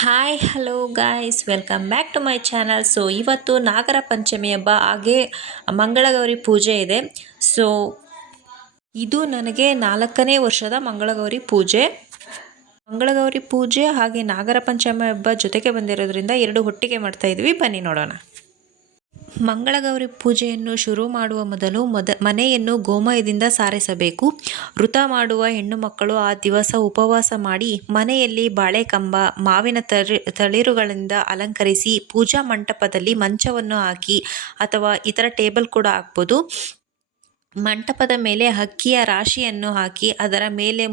Hi hello guys welcome back to my channel. So ಇವತ್ತು ನಾಗರ ಪಂಚಮಿ ಹಬ್ಬ, ಹಾಗೆ ಮಂಗಳಗೌರಿ ಪೂಜೆ ಇದೆ. ಸೊ ಇದು ನನಗೆ 4ನೇ ವರ್ಷದ ಮಂಗಳಗೌರಿ ಪೂಜೆ. ಮಂಗಳಗೌರಿ ಪೂಜೆ ಹಾಗೆ ನಾಗರ ಪಂಚಮಿ ಹಬ್ಬ ಜೊತೆಗೆ ಬಂದಿರೋದ್ರಿಂದ ಎರಡು ಒಟ್ಟಿಗೆ ಮಾಡ್ತಾ ಇದ್ವಿ. ಬನ್ನಿ ನೋಡೋಣ. ಮಂಗಳಗೌರಿ ಪೂಜೆಯನ್ನು ಶುರು ಮಾಡುವ ಮೊದಲು ಮನೆಯನ್ನು ಗೋಮಯದಿಂದ ಸಾರಿಸಬೇಕು. ವೃತ ಮಾಡುವ ಹೆಣ್ಣು ಮಕ್ಕಳು ಆ ದಿವಸ ಉಪವಾಸ ಮಾಡಿ ಮನೆಯಲ್ಲಿ ಬಾಳೆಕಂಬ, ಮಾವಿನ ತಳಿರುಗಳಿಂದ ಅಲಂಕರಿಸಿ ಪೂಜಾ ಮಂಟಪದಲ್ಲಿ ಮಂಚವನ್ನು ಹಾಕಿ ಅಥವಾ ಇತರ ಟೇಬಲ್ ಕೂಡ ಹಾಕ್ಬೋದು. ಮಂಟಪದ ಮೇಲೆ ಅಕ್ಕಿಯ ರಾಶಿಯನ್ನು ಹಾಕಿ ಅದರ ಮೇಲೆ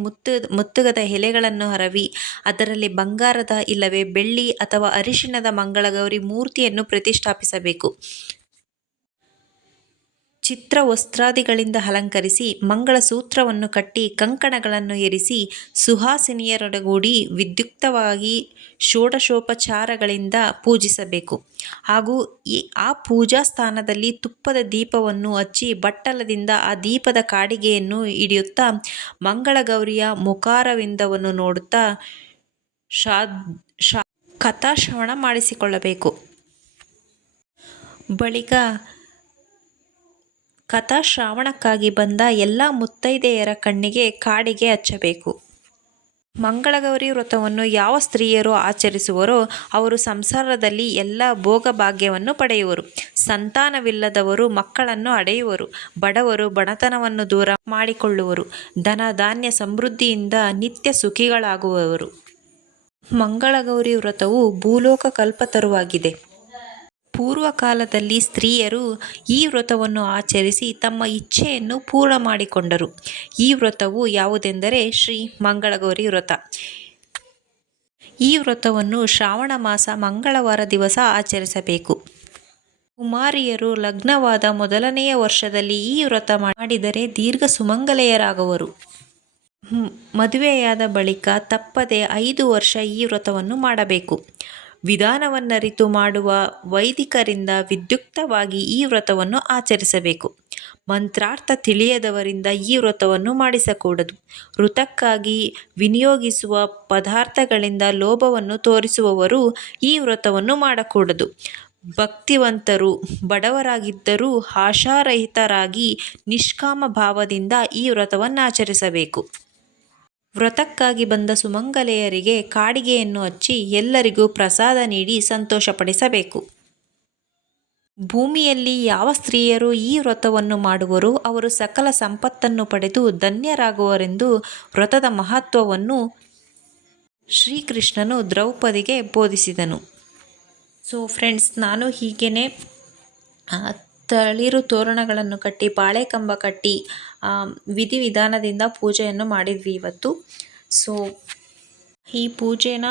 ಮುತ್ತುಗದ ಎಲೆಗಳನ್ನು ಹರವಿ ಅದರಲ್ಲಿ ಬಂಗಾರದ ಇಲ್ಲವೇ ಬೆಳ್ಳಿ ಅಥವಾ ಅರಿಶಿಣದ ಮಂಗಳಗೌರಿ ಮೂರ್ತಿಯನ್ನು ಪ್ರತಿಷ್ಠಾಪಿಸಬೇಕು. ಚಿತ್ರ ವಸ್ತ್ರಾದಿಗಳಿಂದ ಅಲಂಕರಿಸಿ ಮಂಗಳಸೂತ್ರವನ್ನು ಕಟ್ಟಿ ಕಂಕಣಗಳನ್ನು ಇರಿಸಿ ಸುಹಾಸಿನಿಯರೊಡಗೂಡಿ ವಿದ್ಯುಕ್ತವಾಗಿ ಷೋಡಶೋಪಚಾರಗಳಿಂದ ಪೂಜಿಸಬೇಕು. ಹಾಗೂ ಆ ಪೂಜಾ ಸ್ಥಾನದಲ್ಲಿ ತುಪ್ಪದ ದೀಪವನ್ನು ಹಚ್ಚಿ ಬಟ್ಟಲದಿಂದ ಆ ದೀಪದ ಕಾಡಿಗೆಯನ್ನು ಹಿಡಿಯುತ್ತಾ ಮಂಗಳಗೌರಿಯ ಮುಖಾರವಿಂದವನ್ನು ನೋಡುತ್ತಾ ಕಥಾಶ್ರವಣ ಮಾಡಿಸಿಕೊಳ್ಳಬೇಕು. ಬಳಿಕ ಕಥಾಶ್ರವಣಕ್ಕಾಗಿ ಬಂದ ಎಲ್ಲ ಮುತ್ತೈದೆಯರ ಕಣ್ಣಿಗೆ ಕಾಡಿಗೆ ಹಚ್ಚಬೇಕು. ಮಂಗಳಗೌರಿ ವ್ರತವನ್ನು ಯಾವ ಸ್ತ್ರೀಯರು ಆಚರಿಸುವರೋ ಅವರು ಸಂಸಾರದಲ್ಲಿ ಎಲ್ಲ ಭೋಗಭಾಗ್ಯವನ್ನು ಪಡೆಯುವರು. ಸಂತಾನವಿಲ್ಲದವರು ಮಕ್ಕಳನ್ನು ಹಡೆಯುವರು. ಬಡವರು ಬಡತನವನ್ನು ದೂರ ಮಾಡಿಕೊಳ್ಳುವರು. ಧನ ಧಾನ್ಯ ಸಮೃದ್ಧಿಯಿಂದ ನಿತ್ಯ ಸುಖಿಗಳಾಗುವವರು. ಮಂಗಳಗೌರಿ ವ್ರತವು ಭೂಲೋಕ ಕಲ್ಪತರುವಾಗಿದೆ. ಪೂರ್ವಕಾಲದಲ್ಲಿ ಸ್ತ್ರೀಯರು ಈ ವ್ರತವನ್ನು ಆಚರಿಸಿ ತಮ್ಮ ಇಚ್ಛೆಯನ್ನು ಪೂರ್ಣ ಮಾಡಿಕೊಂಡರು. ಈ ವ್ರತವು ಯಾವುದೆಂದರೆ ಶ್ರೀ ಮಂಗಳಗೌರಿ ವ್ರತ. ಈ ವ್ರತವನ್ನು ಶ್ರಾವಣ ಮಾಸ ಮಂಗಳವಾರ ದಿವಸ ಆಚರಿಸಬೇಕು. ಕುಮಾರಿಯರು ಲಗ್ನವಾದ ಮೊದಲನೆಯ ವರ್ಷದಲ್ಲಿ ಈ ವ್ರತ ಮಾಡಿದರೆ ದೀರ್ಘ ಸುಮಂಗಲೆಯರಾಗುವರು. ಮದುವೆಯಾದ ಬಳಿಕ ತಪ್ಪದೆ 5 ವರ್ಷ ಈ ವ್ರತವನ್ನು ಮಾಡಬೇಕು. ವಿಧಾನವನ್ನರಿತು ಮಾಡುವ ವೈದಿಕರಿಂದ ವಿದ್ಯುಕ್ತವಾಗಿ ಈ ವ್ರತವನ್ನು ಆಚರಿಸಬೇಕು. ಮಂತ್ರಾರ್ಥ ತಿಳಿಯದವರಿಂದ ಈ ವ್ರತವನ್ನು ಮಾಡಿಸಕೂಡದು. ವ್ರತಕ್ಕಾಗಿ ವಿನಿಯೋಗಿಸುವ ಪದಾರ್ಥಗಳಿಂದ ಲೋಭವನ್ನು ತೋರಿಸುವವರು ಈ ವ್ರತವನ್ನು ಮಾಡಕೂಡದು. ಭಕ್ತಿವಂತರು ಬಡವರಾಗಿದ್ದರೂ ಆಶಾರಹಿತರಾಗಿ ನಿಷ್ಕಾಮ ಭಾವದಿಂದ ಈ ವ್ರತವನ್ನು ಆಚರಿಸಬೇಕು. ವ್ರತಕ್ಕಾಗಿ ಬಂದ ಸುಮಂಗಲೆಯರಿಗೆ ಕಾಡಿಗೆಯನ್ನು ಹಚ್ಚಿ ಎಲ್ಲರಿಗೂ ಪ್ರಸಾದ ನೀಡಿ ಸಂತೋಷಪಡಿಸಬೇಕು. ಭೂಮಿಯಲ್ಲಿ ಯಾವ ಸ್ತ್ರೀಯರು ಈ ವ್ರತವನ್ನು ಮಾಡುವರೋ ಅವರು ಸಕಲ ಸಂಪತ್ತನ್ನು ಪಡೆದು ಧನ್ಯರಾಗುವರೆಂದು ವ್ರತದ ಮಹತ್ವವನ್ನು ಶ್ರೀಕೃಷ್ಣನು ದ್ರೌಪದಿಗೆ ಬೋಧಿಸಿದನು. ಸೊ ಫ್ರೆಂಡ್ಸ್, ನಾನು ಹೀಗೇ ತಳಿರು ತೋರಣಗಳನ್ನು ಕಟ್ಟಿ ಬಾಳೆಕಂಬ ಕಟ್ಟಿ ವಿಧಿವಿಧಾನದಿಂದ ಪೂಜೆಯನ್ನು ಮಾಡಿದ್ವಿ ಇವತ್ತು. ಸೊ ಈ ಪೂಜೆನ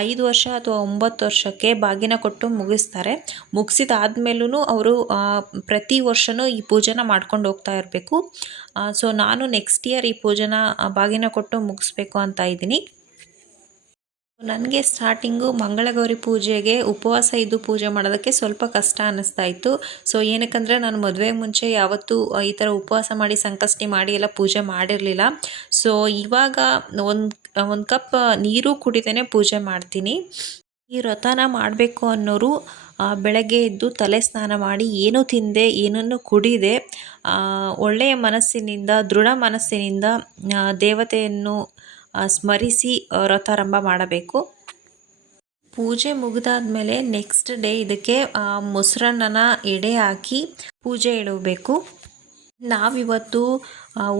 5 ವರ್ಷ ಅಥವಾ 9 ವರ್ಷಕ್ಕೆ ಬಾಗಿನ ಕೊಟ್ಟು ಮುಗಿಸ್ತಾರೆ. ಮುಗಿಸಿದಾದ್ಮೇಲೂ ಅವರು ಪ್ರತಿ ವರ್ಷವೂ ಈ ಪೂಜೆನ ಮಾಡ್ಕೊಂಡು ಹೋಗ್ತಾ ಇರಬೇಕು. ಸೊ ನಾನು ನೆಕ್ಸ್ಟ್ ಇಯರ್ ಈ ಪೂಜೆನ ಬಾಗಿನ ಕೊಟ್ಟು ಮುಗಿಸ್ಬೇಕು ಅಂತ ಇದ್ದೀನಿ. ನನಗೆ ಸ್ಟಾರ್ಟಿಂಗು ಮಂಗಳಗೌರಿ ಪೂಜೆಗೆ ಉಪವಾಸ ಇದ್ದು ಪೂಜೆ ಮಾಡೋದಕ್ಕೆ ಸ್ವಲ್ಪ ಕಷ್ಟ ಅನ್ನಿಸ್ತಾ ಇತ್ತು. ಸೊ ಏನಕ್ಕಂದರೆ ನಾನು ಮದುವೆಗೆ ಮುಂಚೆ ಯಾವತ್ತೂ ಈ ಥರ ಉಪವಾಸ ಮಾಡಿ ಸಂಕಷ್ಟಿ ಮಾಡಿ ಎಲ್ಲ ಪೂಜೆ ಮಾಡಿರಲಿಲ್ಲ. ಸೊ ಇವಾಗ ಒಂದು ಕಪ್ ನೀರು ಕುಡಿದೇ ಪೂಜೆ ಮಾಡ್ತೀನಿ. ಈ ವ್ರತನ ಮಾಡಬೇಕು ಅನ್ನೋರು ಬೆಳಗ್ಗೆ ಎದ್ದು ತಲೆ ಸ್ನಾನ ಮಾಡಿ ಏನೂ ತಿನ್ನದೆ ಏನನ್ನು ಕುಡಿದೆ ಒಳ್ಳೆಯ ಮನಸ್ಸಿನಿಂದ ದೃಢ ಮನಸ್ಸಿನಿಂದ ದೇವತೆಯನ್ನು ಸ್ಮರಿಸಿ ವ್ರತಾರಂಭ ಮಾಡಬೇಕು. ಪೂಜೆ ಮುಗಿದಾದ್ಮೇಲೆ ನೆಕ್ಸ್ಟ್ ಡೇ ಇದಕ್ಕೆ ಮೊಸರನ್ನ ಎಡೆ ಹಾಕಿ ಪೂಜೆ ಇಡಬೇಕು. ನಾವಿವತ್ತು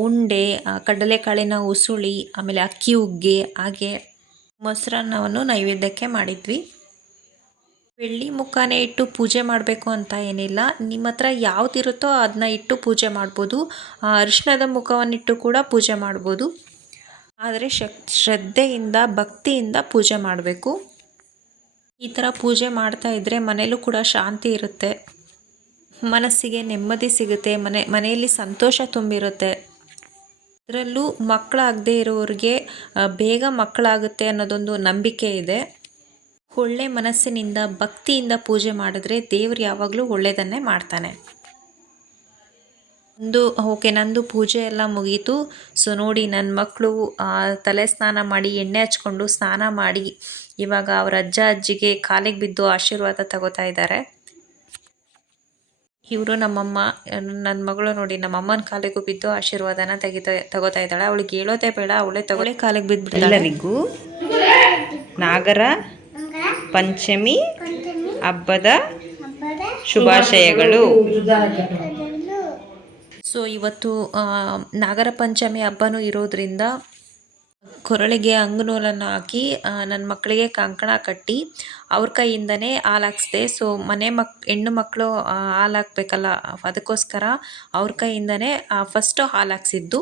ಉಂಡೆ, ಕಡಲೆಕಾಳಿನ ಉಸುಳಿ, ಆಮೇಲೆ ಅಕ್ಕಿ ಹುಗ್ಗಿ ಹಾಗೆ ಮೊಸರನ್ನವನ್ನು ನೈವೇದ್ಯಕ್ಕೆ ಮಾಡಿದ್ವಿ. ಬೆಳ್ಳಿ ಮುಖಾನೇ ಇಟ್ಟು ಪೂಜೆ ಮಾಡಬೇಕು ಅಂತ ಏನಿಲ್ಲ. ನಿಮ್ಮ ಹತ್ರ ಯಾವುದಿರುತ್ತೋ ಅದನ್ನ ಇಟ್ಟು ಪೂಜೆ ಮಾಡ್ಬೋದು. ಅರಿಶಿಣದ ಮುಖವನ್ನಿಟ್ಟು ಕೂಡ ಪೂಜೆ ಮಾಡ್ಬೋದು. ಆದರೆ ಶ್ರದ್ಧೆಯಿಂದ ಭಕ್ತಿಯಿಂದ ಪೂಜೆ ಮಾಡಬೇಕು. ಈ ಥರ ಪೂಜೆ ಮಾಡ್ತಾ ಇದ್ದರೆ ಮನೇಲೂ ಕೂಡ ಶಾಂತಿ ಇರುತ್ತೆ, ಮನಸ್ಸಿಗೆ ನೆಮ್ಮದಿ ಸಿಗುತ್ತೆ, ಮನೆಯಲ್ಲಿ ಸಂತೋಷ ತುಂಬಿರುತ್ತೆ. ಅದರಲ್ಲೂ ಮಕ್ಕಳಾಗದೇ ಇರೋರಿಗೆ ಬೇಗ ಮಕ್ಕಳಾಗುತ್ತೆ ಅನ್ನೋದೊಂದು ನಂಬಿಕೆ ಇದೆ. ಒಳ್ಳೆ ಮನಸ್ಸಿನಿಂದ ಭಕ್ತಿಯಿಂದ ಪೂಜೆ ಮಾಡಿದ್ರೆ ದೇವರು ಯಾವಾಗಲೂ ಒಳ್ಳೆಯದನ್ನೇ ಮಾಡ್ತಾನೆ. ಓಕೆ, ನಂದು ಪೂಜೆ ಎಲ್ಲ ಮುಗೀತು. ಸೊ ನೋಡಿ, ನನ್ನ ಮಕ್ಕಳು ತಲೆ ಸ್ನಾನ ಮಾಡಿ ಎಣ್ಣೆ ಹಚ್ಕೊಂಡು ಸ್ನಾನ ಮಾಡಿ ಇವಾಗ ಅವ್ರ ಅಜ್ಜ ಅಜ್ಜಿಗೆ ಕಾಲಿಗೆ ಬಿದ್ದು ಆಶೀರ್ವಾದ ತಗೋತಾ ಇದ್ದಾರೆ. ಇವರು ನಮ್ಮಮ್ಮ. ನನ್ನ ಮಗಳು ನೋಡಿ, ನಮ್ಮಮ್ಮನ ಕಾಲಿಗೂ ಬಿದ್ದು ಆಶೀರ್ವಾದನ ತಗೋತಾ ಇದ್ದಾಳೆ. ಅವಳಿಗೆ ಹೇಳೋದೇ ಬೇಡ, ಅವಳೇ ಕಾಲಿಗೆ ಬಿದ್ದುಬಿಡ್ತಾಳೆ. ಎಲ್ಲರಿಗೂ ನಾಗರ ಪಂಚಮಿ ಹಬ್ಬದ ಶುಭಾಶಯಗಳು. ಸೊ ಇವತ್ತು ನಾಗರ ಪಂಚಮಿ ಹಬ್ಬನೂ ಇರೋದ್ರಿಂದ ಕೊರಳಿಗೆ ಅಂಗನೂಲನ್ನು ಹಾಕಿ ನನ್ನ ಮಕ್ಕಳಿಗೆ ಕಂಕಣ ಕಟ್ಟಿ ಅವ್ರ ಕೈಯಿಂದನೇ ಹಾಲು ಹಾಕ್ಸಿದೆ. ಸೊ ಹೆಣ್ಣು ಮಕ್ಕಳು ಹಾಲು ಹಾಕ್ಬೇಕಲ್ಲ, ಅದಕ್ಕೋಸ್ಕರ ಅವ್ರ ಕೈಯಿಂದನೇ ಫಸ್ಟು ಹಾಲು ಹಾಕ್ಸಿದ್ದು.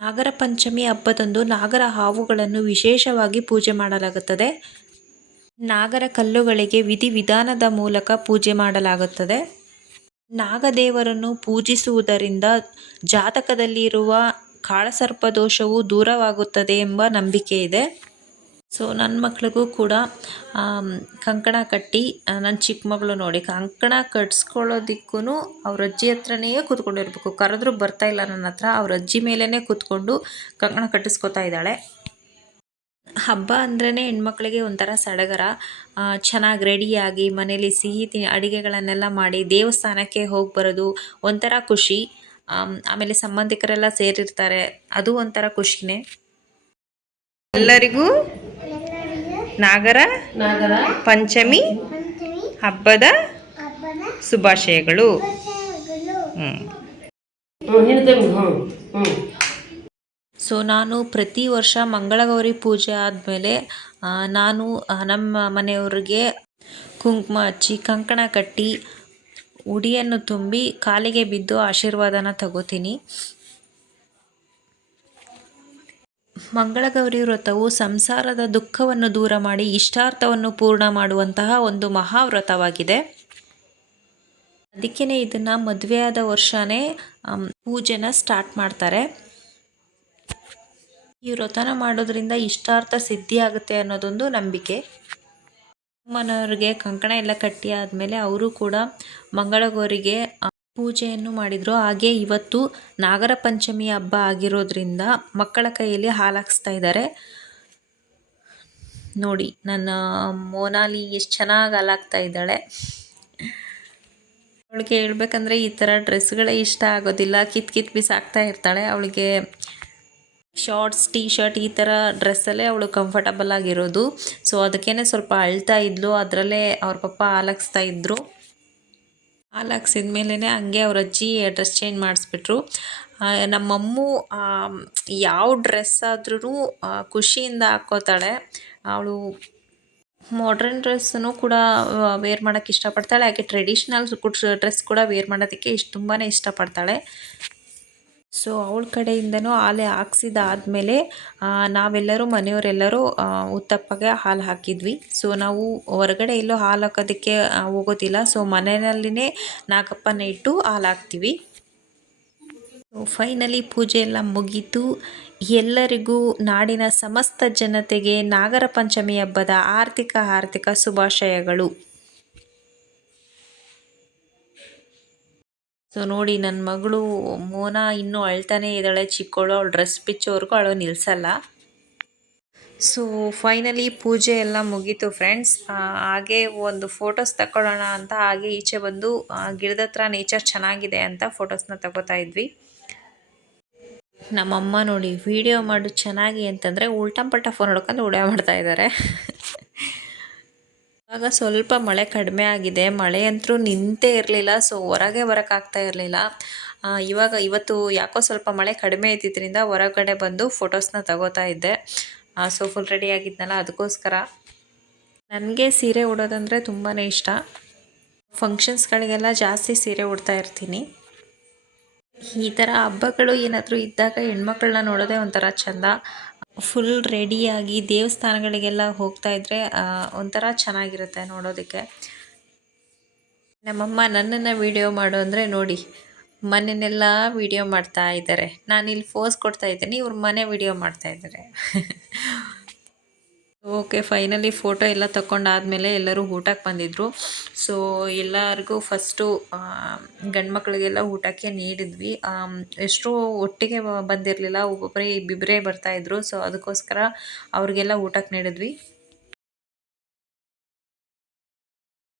ನಾಗರ ಪಂಚಮಿ ಹಬ್ಬದಂದು ನಾಗರ ಹಾವುಗಳನ್ನು ವಿಶೇಷವಾಗಿ ಪೂಜೆ ಮಾಡಲಾಗುತ್ತದೆ. ನಾಗರ ಕಲ್ಲುಗಳಿಗೆ ವಿಧಿವಿಧಾನದ ಮೂಲಕ ಪೂಜೆ ಮಾಡಲಾಗುತ್ತದೆ. ನಾಗದೇವರನ್ನು ಪೂಜಿಸುವುದರಿಂದ ಜಾತಕದಲ್ಲಿರುವ ಕಾಳಸರ್ಪ ದೋಷವು ದೂರವಾಗುತ್ತದೆ ಎಂಬ ನಂಬಿಕೆ ಇದೆ. ಸೊ ನನ್ನ ಮಕ್ಳಿಗೂ ಕೂಡ ಕಂಕಣ ಕಟ್ಟಿ, ನನ್ನ ಚಿಕ್ಕ ಮಗಳು ನೋಡಿ ಕಂಕಣ ಕಟ್ಸ್ಕೊಳ್ಳೋದಕ್ಕೂ ಅವ್ರ ಅಜ್ಜಿ ಹತ್ರನೇ ಕೂತ್ಕೊಂಡಿರ್ಬೇಕು. ಕರೆದ್ರೂ ಬರ್ತಾಯಿಲ್ಲ ನನ್ನ ಹತ್ರ, ಅವ್ರ ಅಜ್ಜಿ ಮೇಲೇ ಕೂತ್ಕೊಂಡು ಕಂಕಣ ಕಟ್ಟಿಸ್ಕೊತಾ ಇದ್ದಾಳೆ. ಹಬ್ಬ ಅಂದ್ರೇ ಹೆಣ್ಮಕ್ಳಿಗೆ ಒಂಥರ ಸಡಗರ. ಚೆನ್ನಾಗಿ ರೆಡಿಯಾಗಿ ಮನೇಲಿ ಸಿಹಿ ಅಡುಗೆಗಳನ್ನೆಲ್ಲ ಮಾಡಿ ದೇವಸ್ಥಾನಕ್ಕೆ ಹೋಗಿ ಬರೋದು ಒಂಥರ ಖುಷಿ. ಆಮೇಲೆ ಸಂಬಂಧಿಕರೆಲ್ಲ ಸೇರಿರ್ತಾರೆ, ಅದು ಒಂಥರ ಖುಷಿನೇ. ಎಲ್ಲರಿಗೂ ನಾಗರ ಪಂಚಮಿ ಹಬ್ಬದ ಶುಭಾಶಯಗಳು. ಸೊ ನಾನು ಪ್ರತಿ ವರ್ಷ ಮಂಗಳಗೌರಿ ಪೂಜೆ ಆದಮೇಲೆ ನಾನು ನಮ್ಮ ಮನೆಯವ್ರಿಗೆ ಕುಂಕುಮ ಹಚ್ಚಿ ಕಂಕಣ ಕಟ್ಟಿ ಉಡಿಯನ್ನು ತುಂಬಿ ಕಾಲಿಗೆ ಬಿದ್ದು ಆಶೀರ್ವಾದನ ತಗೋತೀನಿ. ಮಂಗಳಗೌರಿ ವ್ರತವು ಸಂಸಾರದ ದುಃಖವನ್ನು ದೂರ ಮಾಡಿ ಇಷ್ಟಾರ್ಥವನ್ನು ಪೂರ್ಣ ಮಾಡುವಂತಹ ಒಂದು ಮಹಾವ್ರತವಾಗಿದೆ. ಅದಕ್ಕೇ ಇದನ್ನು ಮದುವೆಯಾದ ವರ್ಷವೇ ಪೂಜೆನ ಸ್ಟಾರ್ಟ್ ಮಾಡ್ತಾರೆ. ಈ ವ್ರತನ ಮಾಡೋದ್ರಿಂದ ಇಷ್ಟಾರ್ಥ ಸಿದ್ಧಿ ಆಗುತ್ತೆ ಅನ್ನೋದೊಂದು ನಂಬಿಕೆ. ಮನೆಯವ್ರಿಗೆ ಕಂಕಣ ಎಲ್ಲ ಕಟ್ಟಿ ಆದಮೇಲೆ ಅವರು ಕೂಡ ಮಂಗಳಗೌರಿಗೆ ಪೂಜೆಯನ್ನು ಮಾಡಿದರು. ಹಾಗೆ ಇವತ್ತು ನಾಗರ ಪಂಚಮಿ ಹಬ್ಬ ಆಗಿರೋದ್ರಿಂದ ಮಕ್ಕಳ ಕೈಯಲ್ಲಿ ಹಾಲು ಹಾಕ್ಸ್ತಾ ಇದ್ದಾರೆ. ನೋಡಿ ನನ್ನ ಮೋನಾಲಿ ಎಷ್ಟು ಚೆನ್ನಾಗಿ ಹಾಲು ಹಾಕ್ತಾ ಇದ್ದಾಳೆ. ಅವಳಿಗೆ ಹೇಳ್ಬೇಕಂದ್ರೆ ಈ ಥರ ಡ್ರೆಸ್ಗಳೇ ಇಷ್ಟ ಆಗೋದಿಲ್ಲ, ಕಿತ್ತು ಬಿಸಾಕ್ತಾ ಇರ್ತಾಳೆ. ಅವಳಿಗೆ ಶಾರ್ಟ್ಸ್ ಟೀ ಶರ್ಟ್ ಈ ಥರ ಡ್ರೆಸ್ಸಲ್ಲೇ ಅವಳು ಕಂಫರ್ಟಬಲ್ ಆಗಿರೋದು. ಸೊ ಅದಕ್ಕೇ ಸ್ವಲ್ಪ ಅಳ್ತಾ ಇದ್ಲು. ಅದರಲ್ಲೇ ಅವ್ರ ಪಪ್ಪ ಹಾಲಾಕ್ಸ್ತಾ ಇದ್ದರು. ಹಾಲಾಕ್ಸಿದ ಮೇಲೇ ಹಂಗೆ ಅವ್ರ ಅಜ್ಜಿ ಡ್ರೆಸ್ ಚೇಂಜ್ ಮಾಡಿಸ್ಬಿಟ್ರು. ನಮ್ಮಮ್ಮು ಯಾವ ಡ್ರೆಸ್ ಆದ್ರೂ ಖುಷಿಯಿಂದ ಹಾಕ್ಕೋತಾಳೆ. ಅವಳು ಮಾಡ್ರನ್ ಡ್ರೆಸ್ಸನ್ನು ಕೂಡ ವೇರ್ ಮಾಡೋಕ್ಕೆ ಇಷ್ಟಪಡ್ತಾಳೆ. ಹಾಗೆ ಟ್ರೆಡಿಷ್ನಲ್ ಡ್ರೆಸ್ ಕೂಡ ವೇರ್ ಮಾಡೋದಕ್ಕೆ ತುಂಬಾ ಇಷ್ಟಪಡ್ತಾಳೆ. ಸೊ ಅವಳ ಕಡೆಯಿಂದನೂ ಹಾಲು ಹಾಕ್ಸಿದಾದ್ಮೇಲೆ ನಾವೆಲ್ಲರೂ ಮನೆಯವರೆಲ್ಲರೂ ಉತ್ತಪ್ಪಗೆ ಹಾಲು ಹಾಕಿದ್ವಿ. ಸೊ ನಾವು ಹೊರಗಡೆ ಎಲ್ಲೂ ಹಾಲು ಹಾಕೋದಕ್ಕೆ ಹೋಗೋದಿಲ್ಲ. ಸೊ ಮನೆಯಲ್ಲಿನೇ ನಾಗಪ್ಪನ ಇಟ್ಟು ಹಾಲು ಹಾಕ್ತೀವಿ. ಫೈನಲಿ ಪೂಜೆ ಎಲ್ಲ ಮುಗೀತು. ಎಲ್ಲರಿಗೂ ನಾಡಿನ ಸಮಸ್ತ ಜನತೆಗೆ ನಾಗರ ಪಂಚಮಿ ಹಬ್ಬದ ಹಾರ್ದಿಕ ಶುಭಾಶಯಗಳು. ಸೊ ನೋಡಿ, ನನ್ನ ಮಗಳು ಮೋನಾ ಇನ್ನೂ ಅಳ್ತಾನೇ ಇದ್ದಾಳೆ, ಚಿಕ್ಕವಳು. ಅವಳು ಡ್ರೆಸ್ ಬಿಚ್ಚೋವರೆಗೂ ಅಳು ನಿಲ್ಲಿಸಲ್ಲ. ಸೊ ಫೈನಲಿ ಪೂಜೆ ಎಲ್ಲ ಮುಗೀತು ಫ್ರೆಂಡ್ಸ್. ಹಾಗೆ ಒಂದು ಫೋಟೋಸ್ ತಗೊಳ್ಳೋಣ ಅಂತ ಹಾಗೆ ಈಚೆ ಬಂದು ಗಿಡದ ಹತ್ರ ನೇಚರ್ ಚೆನ್ನಾಗಿದೆ ಅಂತ ಫೋಟೋಸ್ನ ತಗೋತಾ ಇದ್ವಿ. ನಮ್ಮಮ್ಮ ನೋಡಿ ವಿಡಿಯೋ ಮಾಡು ಚೆನ್ನಾಗಿ ಅಂತಂದರೆ ಉಲ್ಟಂಪಲ್ಟ ಫೋನ್ ಹಿಡ್ಕೊಂಡು ವಿಡಿಯೋ ಮಾಡ್ತಾ ಇದ್ದಾರೆ. ಇವಾಗ ಸ್ವಲ್ಪ ಮಳೆ ಕಡಿಮೆ ಆಗಿದೆ. ಮಳೆ ಅಂತೂ ನಿಂತೇ ಇರಲಿಲ್ಲ. ಸೊ ಹೊರಗೆ ಬರೋಕ್ಕಾಗ್ತಾ ಇರಲಿಲ್ಲ. ಇವತ್ತು ಯಾಕೋ ಸ್ವಲ್ಪ ಮಳೆ ಕಡಿಮೆ ಇದ್ದಿದ್ದರಿಂದ ಹೊರಗಡೆ ಬಂದು ಫೋಟೋಸ್ನ ತಗೋತಾ ಇದ್ದೆ. ಸೊ ಫುಲ್ ರೆಡಿ ಆಗಿದ್ನಲ್ಲ, ಅದಕ್ಕೋಸ್ಕರ. ನನಗೆ ಸೀರೆ ಉಡೋದಂದರೆ ತುಂಬಾ ಇಷ್ಟ. ಫಂಕ್ಷನ್ಸ್ಗಳಿಗೆಲ್ಲ ಜಾಸ್ತಿ ಸೀರೆ ಉಡ್ತಾ ಇರ್ತೀನಿ. ಈ ಥರ ಹಬ್ಬಗಳು ಏನಾದರೂ ಇದ್ದಾಗ ಹೆಣ್ಮಕ್ಳನ್ನ ನೋಡೋದೇ ಒಂಥರ ಚೆಂದ. ಫುಲ್ ರೆಡಿಯಾಗಿ ದೇವಸ್ಥಾನಗಳಿಗೆಲ್ಲ ಹೋಗ್ತಾ ಇದ್ದರೆ ಒಂಥರ ಚೆನ್ನಾಗಿರುತ್ತೆ ನೋಡೋದಕ್ಕೆ. ನಮ್ಮಮ್ಮ ನನ್ನನ್ನು ವೀಡಿಯೋ ಮಾಡು ಅಂದರೆ ನೋಡಿ, ಮನೆಯನ್ನೆಲ್ಲ ವೀಡಿಯೋ ಮಾಡ್ತಾ ಇದ್ದಾರೆ. ನಾನಿಲ್ಲಿ ಫೋಸ್ ಕೊಡ್ತಾ ಇದ್ದೀನಿ, ಇವ್ರ ಮನೆ ವೀಡಿಯೋ ಮಾಡ್ತಾ ಇದ್ದಾರೆ. ಓಕೆ, ಫೈನಲಿ ಫೋಟೋ ಎಲ್ಲ ತಗೊಂಡಾದ್ಮೇಲೆ ಎಲ್ಲರೂ ಊಟಕ್ಕೆ ಬಂದಿದ್ದರು. ಸೊ ಎಲ್ಲರಿಗೂ ಫಸ್ಟು ಗಂಡು ಮಕ್ಕಳಿಗೆಲ್ಲ ಊಟಕ್ಕೆ ನೀಡಿದ್ವಿ. ಎಷ್ಟೋ ಒಟ್ಟಿಗೆ ಬಂದಿರಲಿಲ್ಲ, ಒಬ್ಬೊಬ್ಬರೇ ಇಬ್ಬಿಬ್ಬರೇ ಬರ್ತಾಯಿದ್ರು. ಸೊ ಅದಕ್ಕೋಸ್ಕರ ಅವ್ರಿಗೆಲ್ಲ ಊಟಕ್ಕೆ ನೀಡಿದ್ವಿ.